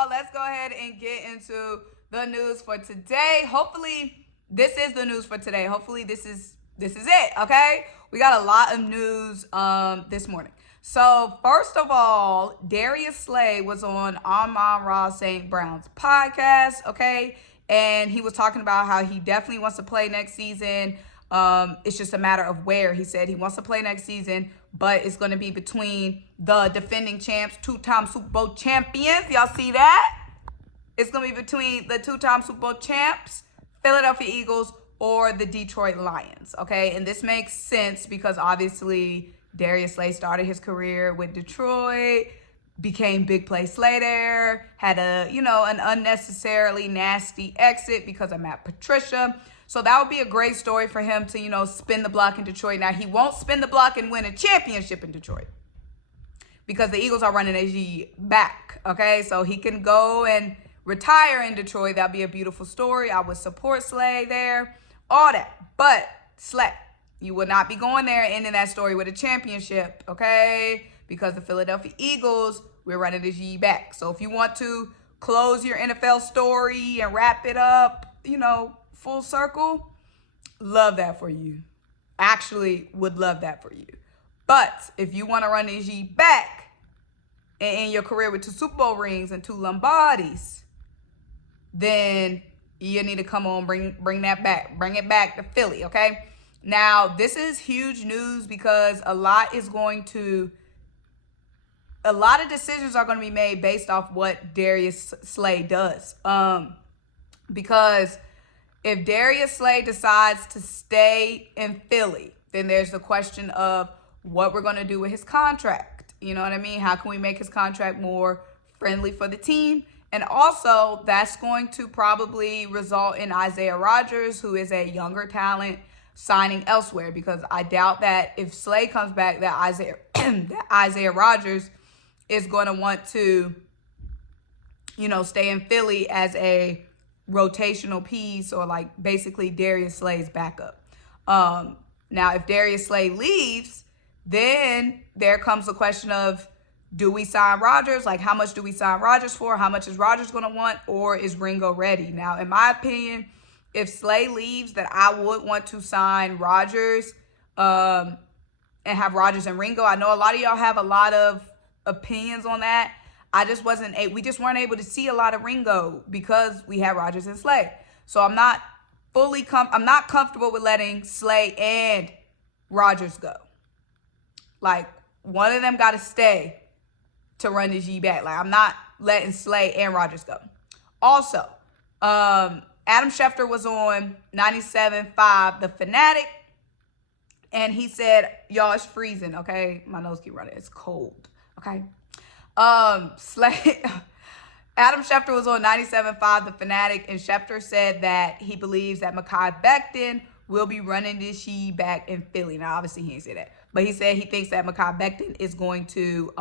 y'all. Let's go ahead and get into the news for today. Hopefully, this is the news for today. Hopefully, this is it, okay? We got a lot of news this morning. So, first of all, Darius Slay was on Amon-Ra St. Brown's podcast, okay? And he was talking about how he definitely wants to play next season. It's just a matter of where. He said he wants to play next season, but it's going to be between the defending champs, two-time Super Bowl champions. Y'all see that? It's going to be between the two-time Super Bowl champs, Philadelphia Eagles, or the Detroit Lions, okay? And this makes sense because obviously Darius Slay started his career with Detroit, became Big Play Slay there, had an unnecessarily nasty exit because of Matt Patricia. So that would be a great story for him to, spin the block in Detroit. Now, he won't spin the block and win a championship in Detroit because the Eagles are running AG back, okay? So he can go and retire in Detroit. That'd be a beautiful story. I would support Slay there, all that. But Slay, you would not be going there and ending that story with a championship, okay? Because the Philadelphia Eagles, we're running AG back. So if you want to close your NFL story and wrap it up, full circle, love that for you. Actually, would love that for you. But if you want to run AG back and end your career with 2 Super Bowl rings and 2 Lombardis, then you need to come on, bring that back. Bring it back to Philly, okay? Now, this is huge news because a lot of decisions are going to be made based off what Darius Slay does. Because if Darius Slay decides to stay in Philly, then there's the question of what we're going to do with his contract. You know what I mean? How can we make his contract more friendly for the team? And also, that's going to probably result in Isaiah Rodgers, who is a younger talent, signing elsewhere. Because I doubt that if Slay comes back, that Isaiah Rodgers is going to want to, stay in Philly as a rotational piece or basically Darius Slay's backup. Now, if Darius Slay leaves, then there comes the question of, do we sign Rodgers? How much do we sign Rodgers for? How much is Rodgers going to want? Or is Ringo ready? Now, in my opinion, if Slay leaves, then I would want to sign Rodgers and have Rodgers and Ringo. I know a lot of y'all have a lot of opinions on that. We just weren't able to see a lot of Ringo because we had Rodgers and Slay. So I'm not comfortable with letting Slay and Rodgers go. One of them got to stay to run the G back. I'm not letting Slay and Rodgers go. Also, Adam Schefter was on 97.5 The Fanatic, and he said, y'all, it's freezing, okay? My nose keep running. It's cold, okay? Slay, Adam Schefter was on 97.5 The Fanatic, and Schefter said that he believes that Mekhi Becton will be running this G back in Philly. Now, obviously, he didn't say that, but he said he thinks that Mekhi Becton is going to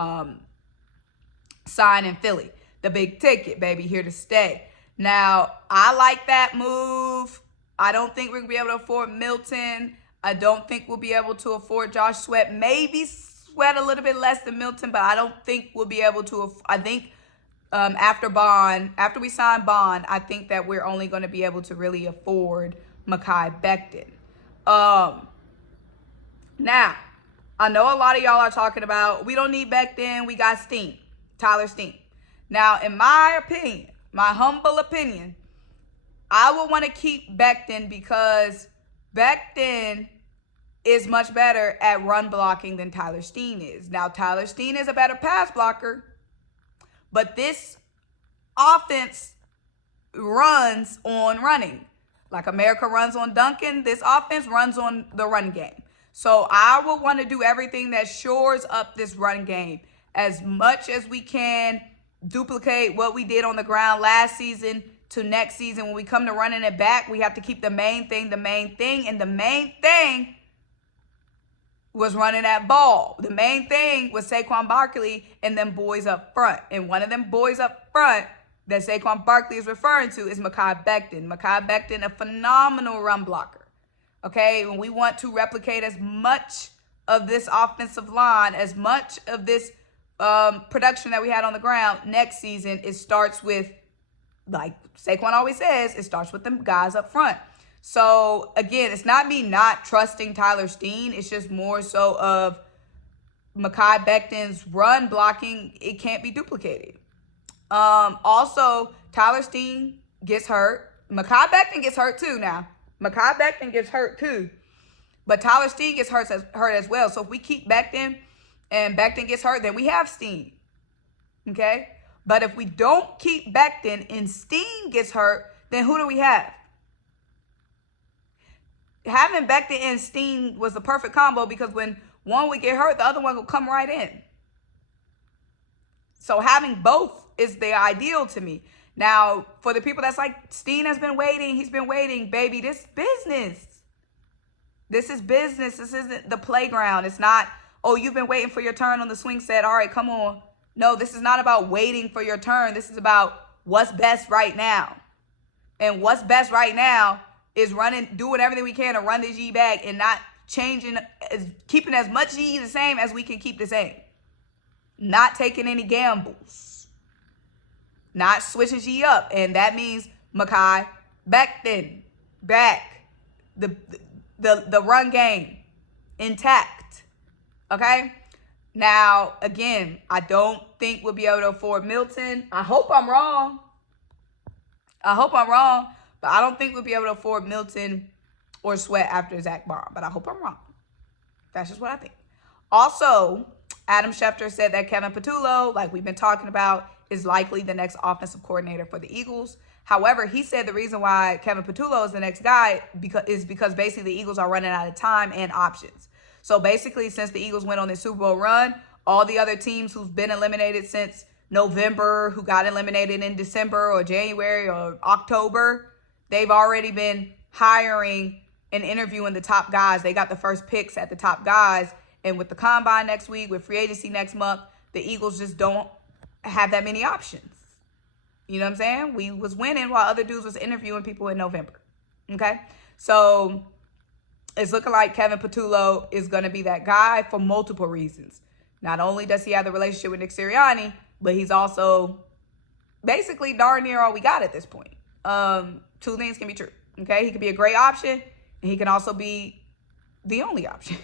sign in Philly. The big ticket, baby, here to stay. Now, I like that move. I don't think we're going to be able to afford Milton. I don't think we'll be able to afford Josh Sweat. Maybe Sweat a little bit less than Milton, but I don't think we'll be able to. I think after we sign Bond, I think that we're only going to be able to really afford Mekhi Becton. Now, I know a lot of y'all are talking about, we don't need Becton, we got Steen, Tyler Steen. Now, in my opinion, my humble opinion, I would want to keep Becton because Becton is much better at run blocking than Tyler Steen is. Now, Tyler Steen is a better pass blocker, but this offense runs on running. Like America runs on Duncan, this offense runs on the run game. So I will want to do everything that shores up this run game as much as we can, duplicate what we did on the ground last season to next season. When we come to running it back, we have to keep the main thing. And the main thing was running that ball. The main thing was Saquon Barkley and them boys up front. And one of them boys up front that Saquon Barkley is referring to is Mekhi Becton. Mekhi Becton, a phenomenal run blocker. Okay, and we want to replicate as much of this offensive line, as much of this production that we had on the ground next season, it starts with, like Saquon always says, it starts with them guys up front. So, again, it's not me not trusting Tyler Steen. It's just more so of Mekhi Becton's run blocking. It can't be duplicated. Also, Tyler Steen gets hurt. Mekhi Becton gets hurt too now. Mekhi Becton gets hurt too. But Tyler Steen gets hurt as well. So if we keep Becton and Becton gets hurt, then we have Steen. Okay? But if we don't keep Becton and Steen gets hurt, then who do we have? Having Becton and Steen was the perfect combo because when one would get hurt, the other one would come right in. So having both is the ideal to me. Now, for the people that's like, Steen has been waiting, he's been waiting, baby, this business. This is business. This isn't the playground. It's not, oh, you've been waiting for your turn on the swing set. All right, come on. No, this is not about waiting for your turn. This is about what's best right now. And what's best right now is doing everything we can to run this G back and not changing, keeping as much G the same as we can keep the same. Not taking any gambles. Not switching G up. And that means Mekhi Becton back. The run game intact. Okay? Now, again, I don't think we'll be able to afford Milton. I hope I'm wrong. But I don't think we'll be able to afford Milton or Sweat after Zach Bond. But I hope I'm wrong. That's just what I think. Also, Adam Schefter said that Kevin Patullo, like we've been talking about, is likely the next offensive coordinator for the Eagles. However, he said the reason why Kevin Patullo is the next guy is because basically the Eagles are running out of time and options. So basically, since the Eagles went on their Super Bowl run, all the other teams who've been eliminated since November, who got eliminated in December or January or October, they've already been hiring and interviewing the top guys. They got the first picks at the top guys. And with the combine next week, with free agency next month, the Eagles just don't have that many options. You know what I'm saying? We was winning while other dudes was interviewing people in November. Okay? So it's looking like Kevin Patullo is going to be that guy for multiple reasons. Not only does he have the relationship with Nick Sirianni, but he's also basically darn near all we got at this point. Two things can be true. Okay? He can be a great option, and he can also be the only option.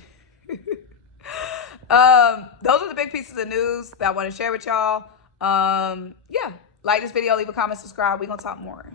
Those are the big pieces of news that I want to share with y'all. Yeah. Like this video, leave a comment, subscribe. We're going to talk more.